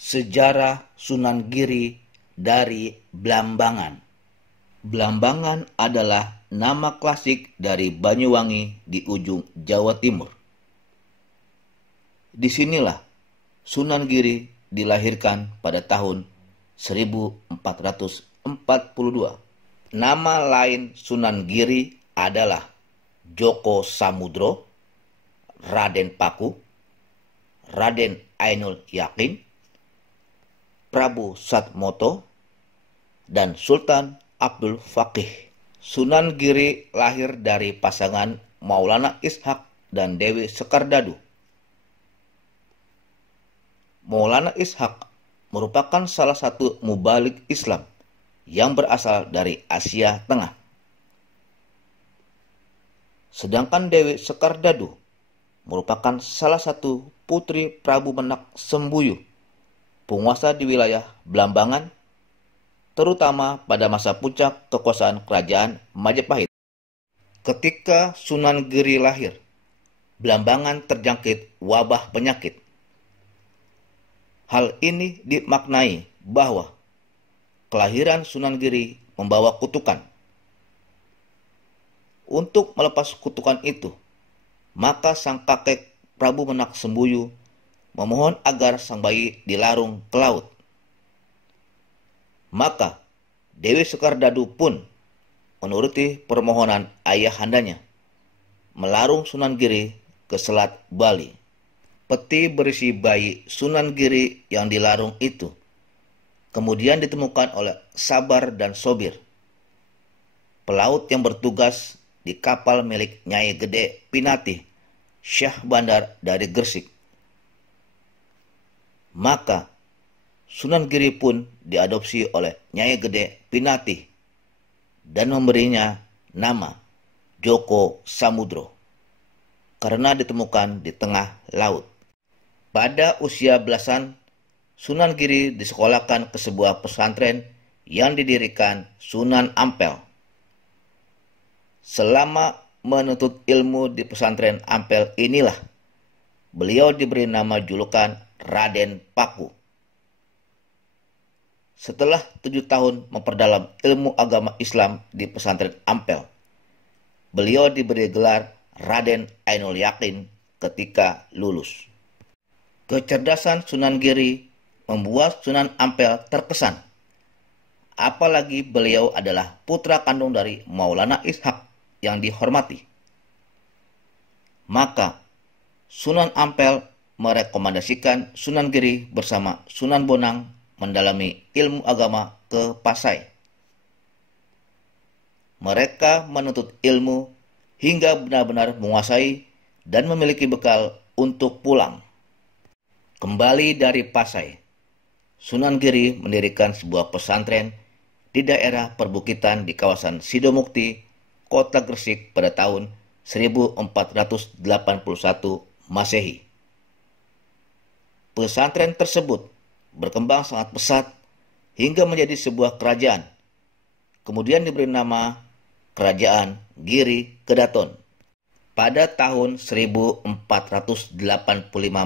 Sejarah Sunan Giri dari Blambangan. Blambangan adalah nama klasik dari Banyuwangi di ujung Jawa Timur. Disinilah Sunan Giri dilahirkan pada tahun 1442. Nama lain Sunan Giri adalah Joko Samudro, Raden Paku, Raden Ainul Yakin, Prabu Satmoto, dan Sultan Abdul Fakih. Sunan Giri lahir dari pasangan Maulana Ishak dan Dewi Sekardadu. Maulana Ishak merupakan salah satu mubalik Islam yang berasal dari Asia Tengah. Sedangkan Dewi Sekardadu merupakan salah satu putri Prabu Menak Sembuyu, penguasa di wilayah Blambangan, terutama pada masa puncak kekuasaan kerajaan Majapahit. Ketika Sunan Giri lahir, Blambangan terjangkit wabah penyakit. Hal ini dimaknai bahwa kelahiran Sunan Giri membawa kutukan. Untuk melepas kutukan itu, maka sang kakek Prabu Menak Sembuyu memohon agar sang bayi dilarung ke laut. Maka Dewi Sekardadu pun menuruti permohonan ayahandanya, melarung Sunan Giri ke Selat Bali. Peti berisi bayi Sunan Giri yang dilarung itu kemudian ditemukan oleh Sabar dan Sobir, pelaut yang bertugas di kapal milik Nyai Gede Pinatih, Syah Bandar dari Gresik. Maka Sunan Giri pun diadopsi oleh Nyai Gede Pinatih dan memberinya nama Joko Samudro karena ditemukan di tengah laut. Pada usia belasan, Sunan Giri disekolahkan ke sebuah pesantren yang didirikan Sunan Ampel. Selama menuntut ilmu di pesantren Ampel inilah beliau diberi nama julukan Raden Paku. Setelah 7 tahun memperdalam ilmu agama Islam di pesantren Ampel, beliau diberi gelar Raden Ainul Yakin ketika lulus. Kecerdasan Sunan Giri membuat Sunan Ampel terkesan. Apalagi beliau adalah putra kandung dari Maulana Ishak yang dihormati. Maka Sunan Ampel merekomendasikan Sunan Giri bersama Sunan Bonang mendalami ilmu agama ke Pasai. Mereka menuntut ilmu hingga benar-benar menguasai dan memiliki bekal untuk pulang. Kembali dari Pasai, Sunan Giri mendirikan sebuah pesantren di daerah perbukitan di kawasan Sidomukti, Kota Gresik pada tahun 1481 Masehi. Pesantren tersebut berkembang sangat pesat hingga menjadi sebuah kerajaan. Kemudian diberi nama Kerajaan Giri Kedaton. Pada tahun 1485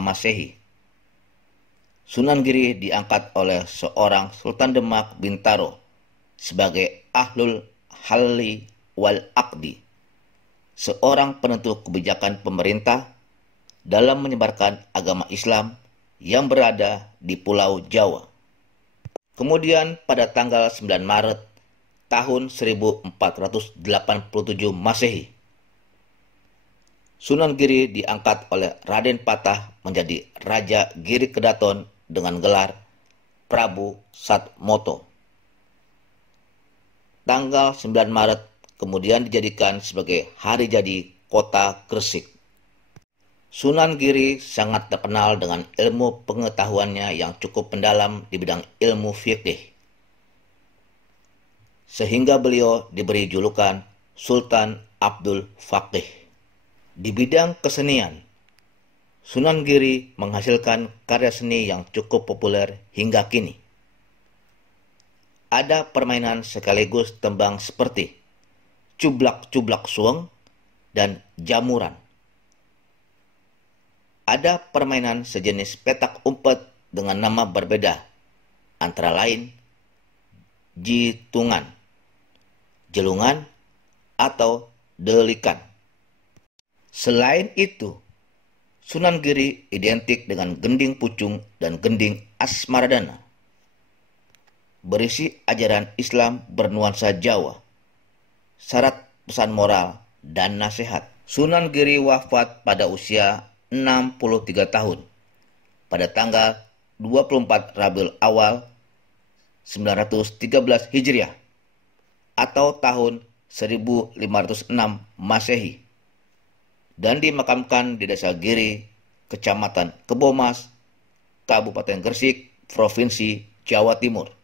Masehi, Sunan Giri diangkat oleh seorang Sultan Demak Bintaro sebagai Ahlul Halli wal Aqdi, seorang penentu kebijakan pemerintah dalam menyebarkan agama Islam yang berada di Pulau Jawa. Kemudian pada tanggal 9 Maret tahun 1487 Masehi, Sunan Giri diangkat oleh Raden Patah menjadi Raja Giri Kedaton dengan gelar Prabu Satmoto. Tanggal 9 Maret kemudian dijadikan sebagai hari jadi Kota Gresik. Sunan Giri sangat terkenal dengan ilmu pengetahuannya yang cukup mendalam di bidang ilmu fikih, sehingga beliau diberi julukan Sultan Abdul Fakih. Di bidang kesenian, Sunan Giri menghasilkan karya seni yang cukup populer hingga kini. Ada permainan sekaligus tembang seperti Cublak-Cublak Suweng dan Jamuran. Ada permainan sejenis petak umpet dengan nama berbeda, antara lain Jitungan, Jelungan, atau Delikan. Selain itu, Sunan Giri identik dengan Gending Pucung dan Gending Asmaradana, berisi ajaran Islam bernuansa Jawa, syarat pesan moral dan nasihat. Sunan Giri wafat pada usia 63 tahun pada tanggal 24 Rabiul Awal 913 Hijriah atau tahun 1506 Masehi, dan dimakamkan di Desa Giri, Kecamatan Kebomas, Kabupaten Gresik, Provinsi Jawa Timur.